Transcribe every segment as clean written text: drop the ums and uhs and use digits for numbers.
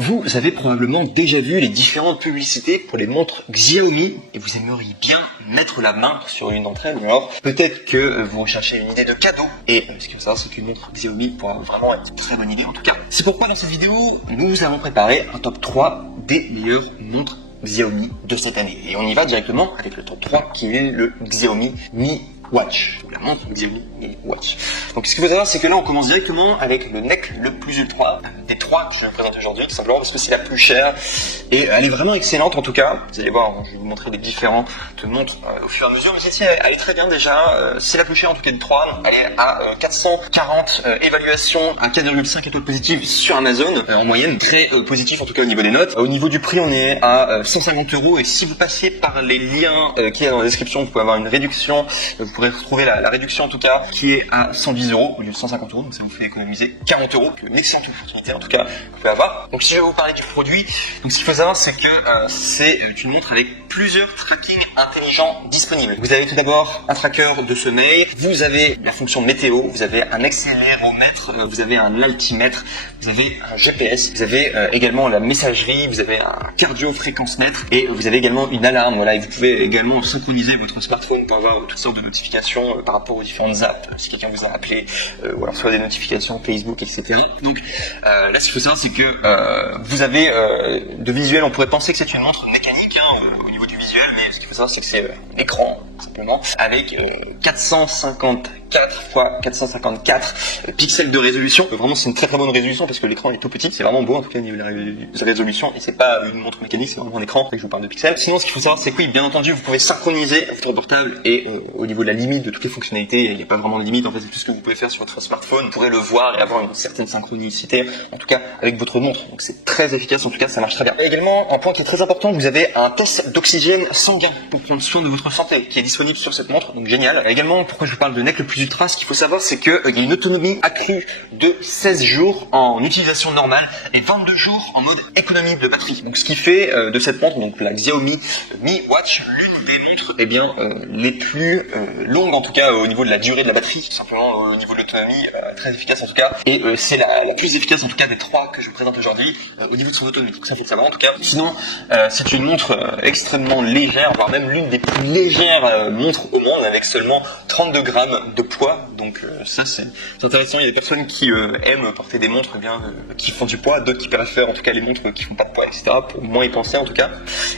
Vous avez probablement déjà vu les différentes publicités pour les montres Xiaomi et vous aimeriez bien mettre la main sur une d'entre elles. Alors peut-être que vous recherchez une idée de cadeau et ce qu'il faut savoir c'est qu'une montre Xiaomi pourra vraiment être une très bonne idée en tout cas. C'est pourquoi dans cette vidéo nous avons préparé un top 3 des meilleures montres Xiaomi de cette année. Et on y va directement avec le top 3 qui est le Xiaomi Mi Watch, la montre Xiaomi Mi Watch. Donc ce qu'il faut savoir c'est que là on commence directement avec le NEC le plus ultra des trois que je vais vous présenter aujourd'hui, tout simplement parce que c'est la plus chère et elle est vraiment excellente en tout cas. Vous allez voir, je vais vous montrer les différentes montres au fur et à mesure, mais celle-ci elle est très bien déjà, c'est la plus chère en tout cas des trois, elle est à 440 évaluations à 4,5 étoiles positives sur Amazon, en moyenne très positif en tout cas au niveau des notes. Au niveau du prix on est à 150 € et si vous passez par les liens qu'il y a dans la description, vous pouvez avoir une réduction, vous pourrez retrouver la réduction en tout cas qui est à 110 € au lieu de 150 €, donc ça vous fait économiser 40 €, une excellente opportunité en tout cas que vous pouvez avoir. Donc si je vais vous parler du produit, donc ce qu'il faut savoir c'est que c'est une montre avec plusieurs trackings intelligents disponibles. Vous avez tout d'abord un tracker de sommeil, vous avez la fonction météo, vous avez un accéléromètre, vous avez un altimètre, vous avez un GPS, vous avez également la messagerie, vous avez un cardio-fréquence mètre et vous avez également une alarme. Voilà, et vous pouvez également synchroniser votre smartphone pour avoir toutes sortes de notifications par rapport aux différentes apps, si quelqu'un vous a appelé, ou alors soit des notifications Facebook, etc. Donc là, ce qu'il faut savoir, c'est que vous avez de visuel, on pourrait penser que c'est une montre mécanique au niveau du visuel, mais ce qu'il faut savoir, c'est que c'est un écran simplement avec 454 x 454 pixels de résolution. Vraiment, c'est une très bonne résolution parce que l'écran est tout petit. C'est vraiment beau en tout cas au niveau de la résolution et c'est pas une montre mécanique, c'est vraiment un écran. Je vous parle de pixels. Sinon, ce qu'il faut savoir, c'est que oui, bien entendu, vous pouvez synchroniser votre portable et au niveau de la limite de toutes les fonctionnalités, il n'y a pas vraiment de limite. En fait, c'est tout ce que vous pouvez faire sur votre smartphone. Vous pourrez le voir et avoir une certaine synchronicité, en tout cas avec votre montre. Donc c'est très efficace. En tout cas, ça marche très bien. Et également, un point qui est très important, vous avez un test d'oxygène sanguin pour prendre soin de votre santé, qui est disponible sur cette montre. Donc génial. Également, pourquoi je vous parle de NEC le plus ultra, ce qu'il faut savoir, c'est que il y a une autonomie accrue de 16 jours en utilisation normale et 22 jours en mode économie de batterie. Donc ce qui fait de cette montre, donc la Xiaomi Mi Watch, l'une des montres les plus longues en tout cas au niveau de la durée de la batterie, tout simplement au niveau de l'autonomie, très efficace en tout cas. Et c'est la plus efficace en tout cas des trois que je vous présente aujourd'hui au niveau de son autonomie. Donc ça faut le savoir en tout cas. Sinon, c'est une montre extrêmement légère, voire même l'une des plus légères montres au monde, avec seulement 32 grammes de poids. Donc ça c'est intéressant. Il y a des personnes qui aiment porter des montres qui font du poids, d'autres qui préfèrent en tout cas les montres qui font pas de poids, etc. pour moins y penser en tout cas.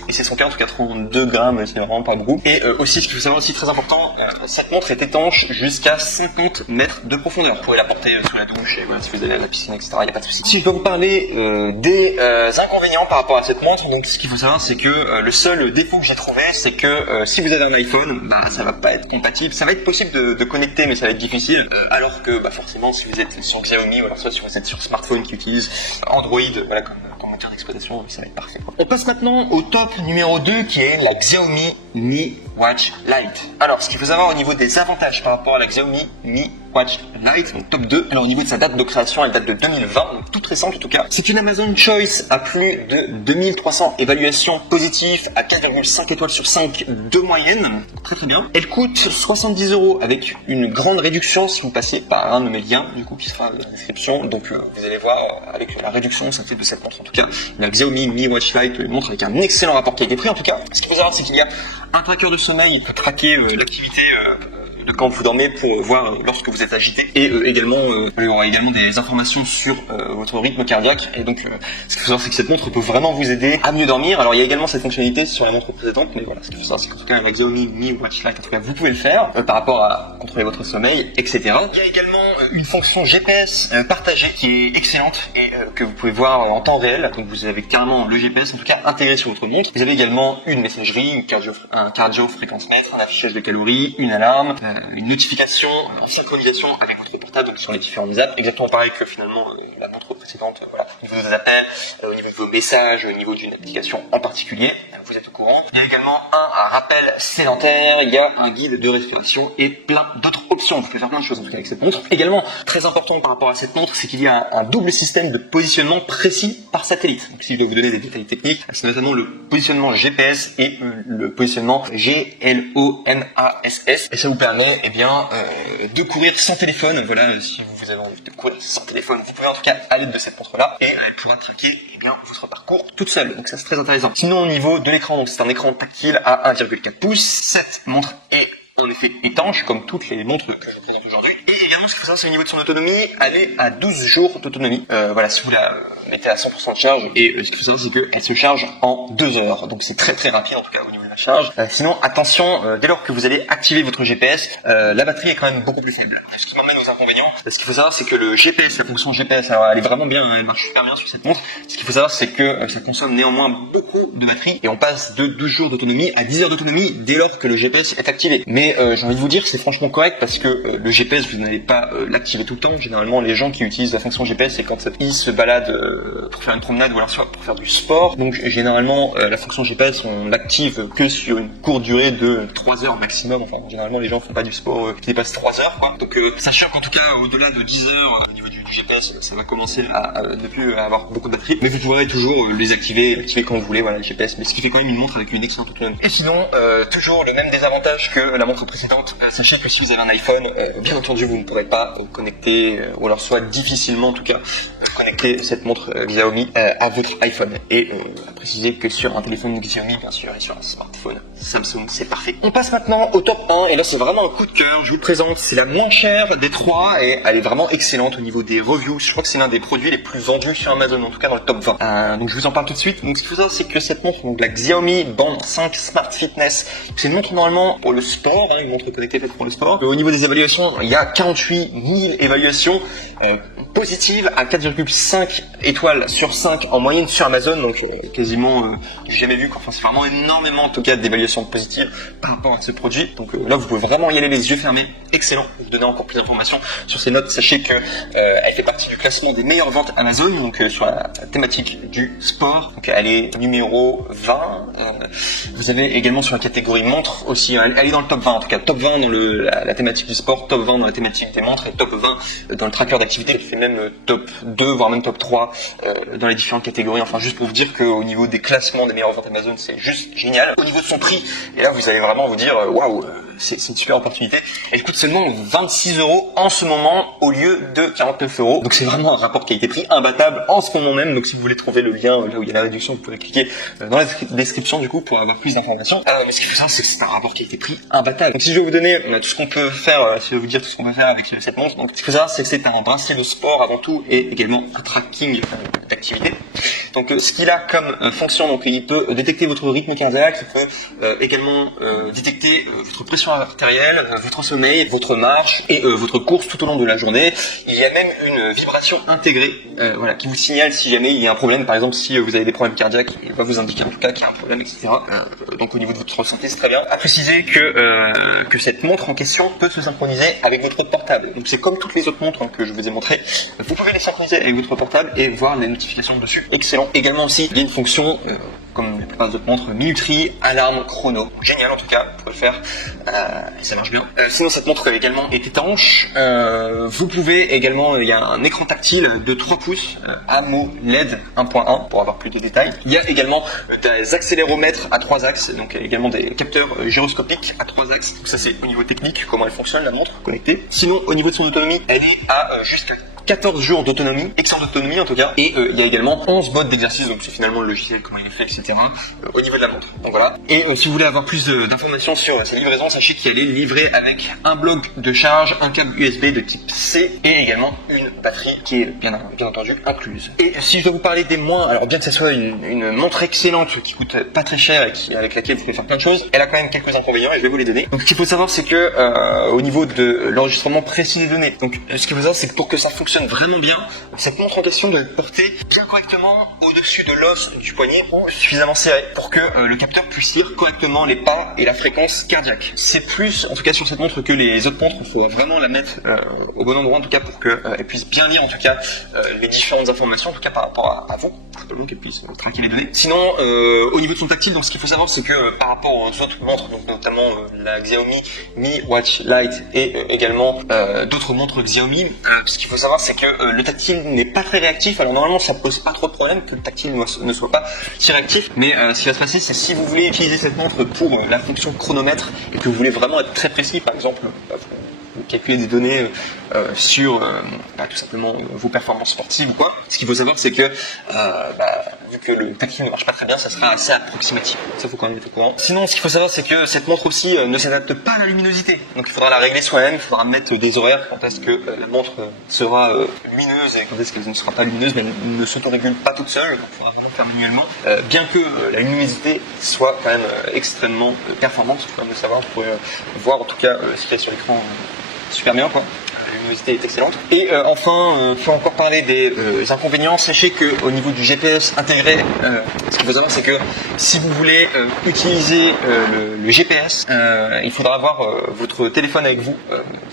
Et c'est son cas en tout cas, 32 grammes, c'est vraiment pas beaucoup. Et aussi, ce qu'il faut savoir aussi très important, cette montre est étanche jusqu'à 50 mètres de profondeur. Vous pouvez la porter sous la douche et voilà, si vous allez à la piscine, etc. Il n'y a pas de souci. Si je peux vous parler des inconvénients par rapport à cette montre, donc ce qu'il faut savoir c'est que le seul défaut que j'ai trouvé, c'est que si vous avez un iPhone, ça va pas être compatible. Ça va être possible de connecter, mais ça va être difficile. Alors que forcément, si vous êtes sur Xiaomi ou alors soit si vous êtes sur smartphone qui utilise Android, voilà comme moteur d'exploitation, ça va être parfait. On passe maintenant au top numéro 2 qui est la Xiaomi Mi Watch Lite. Alors, ce qu'il faut savoir au niveau des avantages par rapport à la Xiaomi Mi Watch Lite, donc top 2. Alors, au niveau de sa date de création, elle date de 2020, donc toute récente en tout cas. C'est une Amazon Choice à plus de 2300 évaluations positives à 4,5 étoiles sur 5 de moyenne. Très bien. Elle coûte 70 € avec une grande réduction si vous passez par un de mes liens, du coup, qui sera dans la description. Donc, vous allez voir, avec la réduction, ça fait de cette montre en tout cas. La Xiaomi Mi Watch Lite montre avec un excellent rapport qualité-prix en tout cas. Ce qu'il faut savoir, c'est qu'il y a un tracker de sommeil pour traquer l'activité de quand vous dormez pour voir lorsque vous êtes agité et également il y aura également des informations sur votre rythme cardiaque et donc ce qu'il faut savoir c'est que cette montre peut vraiment vous aider à mieux dormir. Alors il y a également cette fonctionnalité sur la montre précédente, mais voilà, ce qu'il faut savoir c'est qu'en tout cas avec Xiaomi Mi Watch Lite en tout cas vous pouvez le faire par rapport à contrôler votre sommeil, etc. Il y a également une fonction GPS partagée qui est excellente et que vous pouvez voir en temps réel. Donc vous avez carrément le GPS en tout cas intégré sur votre montre. Vous avez également une messagerie, un cardio-fréquence mètre, un affichage de calories, une alarme, une notification en synchronisation avec votre portable donc sur les différentes apps, exactement pareil que finalement la montre précédente. Voilà, au niveau de vos appels, au niveau de vos messages, au niveau d'une application en particulier, vous êtes au courant. Il y a également un rappel sédentaire, il y a un guide de respiration et plein d'autres options. options, vous pouvez faire plein de choses en tout cas avec cette montre. Également, très important par rapport à cette montre, c'est qu'il y a un double système de positionnement précis par satellite. Donc si je dois vous donner des détails techniques, c'est notamment le positionnement GPS et le positionnement GLONASS. Et ça vous permet de courir sans téléphone. Voilà, si vous avez envie de courir sans téléphone, vous pouvez en tout cas à l'aide de cette montre-là et elle pourra traquer votre parcours toute seule. Donc ça c'est très intéressant. Sinon au niveau de l'écran, donc c'est un écran tactile à 1,4 pouces. Cette montre est en effet étanche comme toutes les montres que je présente aujourd'hui. Et également ce qu'il faut savoir c'est au niveau de son autonomie, elle est à 12 jours d'autonomie. Voilà, si vous la mettez à 100% de charge, et ce qu'il faut savoir c'est qu'elle se charge en 2 heures. Donc c'est très très rapide en tout cas au niveau de la charge. Sinon attention, dès lors que vous allez activer votre GPS, la batterie est quand même beaucoup plus faible. Ce qui m'emmène aux inconvénients. Ce qu'il faut savoir c'est que le GPS, la fonction GPS, alors elle est vraiment bien, elle marche super bien sur cette montre. Ce qu'il faut savoir c'est que ça consomme néanmoins beaucoup de batterie et on passe de 12 jours d'autonomie à 10 heures d'autonomie dès lors que le GPS est activé. Mais j'ai envie de vous dire que c'est franchement correct parce que le GPS vous n'allez pas l'activer tout le temps. Généralement les gens qui utilisent la fonction GPS c'est quand ils se baladent pour faire une promenade ou alors soit pour faire du sport. Donc généralement la fonction GPS on l'active que sur une courte durée de 3 heures maximum. Enfin généralement les gens font pas du sport qui dépasse 3 heures quoi. Donc sachant qu'en tout cas au-delà de 10 heures au niveau du GPS ça va commencer à ne plus avoir beaucoup de batterie. Mais vous pourrez toujours les activer quand vous voulez, voilà le GPS. Mais ce qui fait quand même une montre avec une excellente autonomie. Et sinon toujours le même désavantage que la montre précédente. Sachez que si vous avez un iPhone, bien entendu vous ne pourrez pas connecter ou alors soit difficilement en tout cas connecter cette montre Xiaomi à votre iPhone. Et à préciser que sur un téléphone Xiaomi bien sûr et sur un smartphone Samsung c'est parfait. On passe maintenant au top 1 et là c'est vraiment un coup de cœur. Je vous présente, c'est la moins chère des trois et elle est vraiment excellente au niveau des reviews. Je crois que c'est l'un des produits les plus vendus sur Amazon, en tout cas dans le top 20. Donc je vous en parle tout de suite. Donc ce qu'il faut savoir c'est que cette montre, donc la Xiaomi Band 5 Smart Fitness, c'est une montre normalement pour le sport, une montre connectée faite pour le sport. Au niveau des évaluations, il y a 48 000 évaluations positives à 4,5 étoiles sur 5 en moyenne sur Amazon, donc quasiment j'ai jamais vu, enfin c'est vraiment énormément en tout cas d'évaluations positives par rapport à ce produit. Donc là vous pouvez vraiment y aller les yeux fermés. Excellent. Pour vous donner encore plus d'informations sur ces notes, sachez que elle fait partie du classement des meilleures ventes Amazon, donc sur la thématique du sport. Donc elle est numéro 20. Vous avez également sur la catégorie montre aussi, elle est dans le top 20 en tout cas, top 20 dans la thématique du sport, top 20 dans la thématique des montres et top 20 dans le tracker d'activité. Elle fait même top 2 voire même top 3 dans les différentes catégories. Enfin juste pour vous dire qu'au niveau des classements des meilleures ventes Amazon c'est juste génial. Au niveau de son prix, et là vous allez vraiment vous dire waouh, c'est une super opportunité. Elle coûte seulement 26 € en ce moment au lieu de 49 €. Donc c'est vraiment un rapport qualité-prix imbattable en ce moment même. Donc si vous voulez trouver le lien là où il y a la réduction, vous pouvez cliquer dans la description du coup pour avoir plus d'informations. Mais ce qu'il faut savoir c'est que c'est un rapport qualité-prix imbattable. Donc si je vais vous donner tout ce qu'on peut faire, si je vais vous dire tout ce qu'on peut faire avec cette montre, donc ce qu'il faut savoir c'est que c'est un bracelet de sport avant tout et également un tracking d'activité. Donc ce qu'il a comme fonction, donc il peut détecter votre rythme cardiaque, il peut également détecter votre pression artérielle, votre sommeil, votre marche et votre course tout au long de la journée. Il y a même une vibration intégrée voilà, qui vous signale si jamais il y a un problème. Par exemple, si vous avez des problèmes cardiaques, il va vous indiquer en tout cas qu'il y a un problème, etc. Donc au niveau de votre santé, c'est très bien. À préciser que cette montre en question peut se synchroniser avec votre portable. Donc c'est comme toutes les autres montres que je vous ai montrées. Vous pouvez les synchroniser avec votre portable et voir les notifications dessus. Excellent. Également aussi, il y a une fonction comme la plupart des autres montres, minuterie, alarme, chrono. Génial en tout cas, vous pouvez le faire, et ça marche bien. Sinon cette montre également est étanche. Vous pouvez également, il y a un écran tactile de 3 pouces AMOLED 1.1 pour avoir plus de détails. Il y a également des accéléromètres à 3 axes, donc également des capteurs gyroscopiques à 3 axes. Donc ça c'est au niveau technique, comment elle fonctionne la montre connectée. Sinon au niveau de son autonomie, elle est à jusqu'à 14 jours d'autonomie, excellente autonomie en tout cas, et il y a également 11 modes d'exercice, donc c'est finalement le logiciel, comment il est fait, etc. Au niveau de la montre. Donc voilà. Et si vous voulez avoir plus d'informations sur ces livraisons, sachez qu'elle est livrée avec un bloc de charge, un câble USB de type C et également une batterie qui est bien entendu incluse. Et si je dois vous parler des moins, alors bien que ce soit une montre excellente qui coûte pas très cher et avec laquelle vous pouvez faire plein de choses, elle a quand même quelques inconvénients et je vais vous les donner. Donc ce qu'il faut savoir c'est que au niveau de l'enregistrement précis des données, donc ce qu'il faut savoir c'est que pour que ça fonctionne fonctionne vraiment bien. Cette montre en question doit être portée bien correctement au-dessus de l'os du poignet, suffisamment serré pour que le capteur puisse lire correctement les pas et la fréquence cardiaque. C'est plus, en tout cas sur cette montre, que les autres montres. Il faut vraiment la mettre au bon endroit, en tout cas pour qu'elle puisse bien lire, en tout cas, les différentes informations, en tout cas par rapport à vous, simplement qu'elle puisse traquer les données. Sinon, au niveau de son tactile, donc ce qu'il faut savoir, c'est que par rapport aux autres montres, donc notamment la Xiaomi Mi Watch Lite et également d'autres montres Xiaomi, ce qu'il faut savoir, c'est que le tactile n'est pas très réactif. Alors normalement, ça pose pas trop de problème que le tactile ne soit pas si réactif, mais ce qui va se passer, c'est si vous voulez utiliser cette montre pour la fonction chronomètre et que vous voulez vraiment être très précis, par exemple, vous calculez des données sur tout simplement vos performances sportives ou quoi. Ce qu'il faut savoir, c'est que vu que le tactile ne marche pas très bien, ça sera assez approximatif. Ça, faut quand même être au courant. Sinon, ce qu'il faut savoir, c'est que cette montre aussi ne s'adapte pas à la luminosité. Donc, il faudra la régler soi-même. Il faudra mettre des horaires quand est-ce que la montre sera lumineuse et quand est-ce qu'elle ne sera pas lumineuse, mais elle ne s'autorégule pas toute seule. Donc, il faudra vraiment faire manuellement. Bien que la luminosité soit quand même extrêmement performante, il faut quand même le savoir. Vous pouvez voir en tout cas ce qu'il y a sur l'écran super bien, quoi. La luminosité est excellente. Et enfin, faut encore parler des inconvénients. Sachez que au niveau du GPS intégré, ce qu'il faut savoir, c'est que si vous voulez utiliser le GPS, il faudra avoir votre téléphone avec vous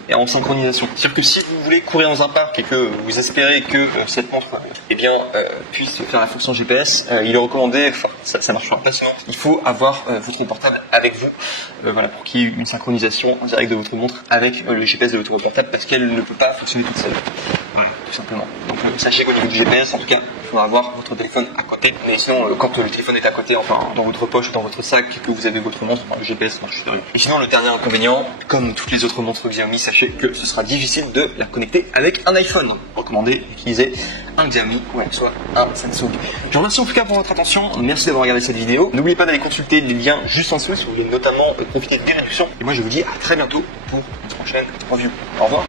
et en synchronisation. C'est-à-dire que si vous voulez courir dans un parc et que vous espérez que cette montre puisse faire la fonction GPS, il est recommandé, ça marchera pas sinon, il faut avoir votre portable avec vous, pour qu'il y ait une synchronisation en direct de votre montre avec le GPS de votre portable, parce qu'elle ne peut pas fonctionner toute seule. Voilà, tout simplement. Donc sachez qu'au niveau du GPS, en tout cas, il faudra avoir votre téléphone à côté. Mais sinon, quand le téléphone est à côté, enfin dans votre poche ou dans votre sac, que vous avez votre montre, le GPS marche très bien. Et sinon, le dernier inconvénient, comme toutes les autres montres Xiaomi, sachez que ce sera difficile de la connecter avec un iPhone. Donc, recommandé d'utiliser un Xiaomi, soit un Samsung. Je vous remercie en tout cas pour votre attention. Merci d'avoir regardé cette vidéo. N'oubliez pas d'aller consulter les liens juste en dessous si vous voulez notamment profiter des réductions. Et moi, je vous dis à très bientôt pour une prochaine review. Au revoir.